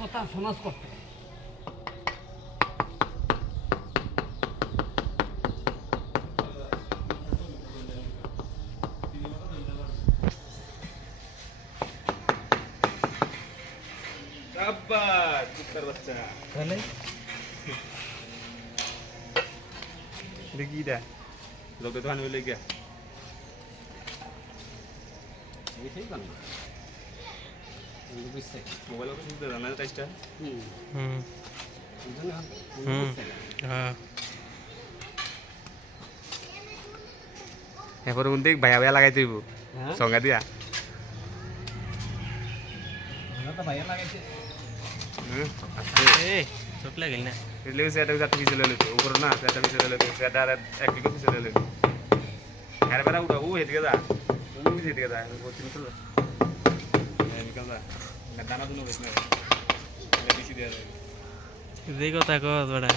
কথা সমাজ করতে शाबाश कुत्तर बच्चा তাহলে देखी दा लोग तो आने वाले क्या এটাই কারণ বুঝছে मोबाइल को सुनते रहना है टेस्ट है হুম বুঝছেন হ্যাঁ এরপর উন দেখ ভাইয়া ভাইয়া লাগাই দিব হ্যাঁ সঙ্গা দিয়া আমরা তো ভাইয়া লাগাইছে আস্তে এই চোখ লাগিল না એટલે સેટ જાતે પીછે લે લેતો ઉપર ના સેટ પીછે લે લેતો સેટ આરે એક બીકો પીછે લે લેતો আরে বেটা উড়া ও হেদিকে যা তুমি হেদিকে যা ও নিকল যা নিকল যা দানা দুনো বেশ না বেশি দেয়া যায় এই কথা কস বড়া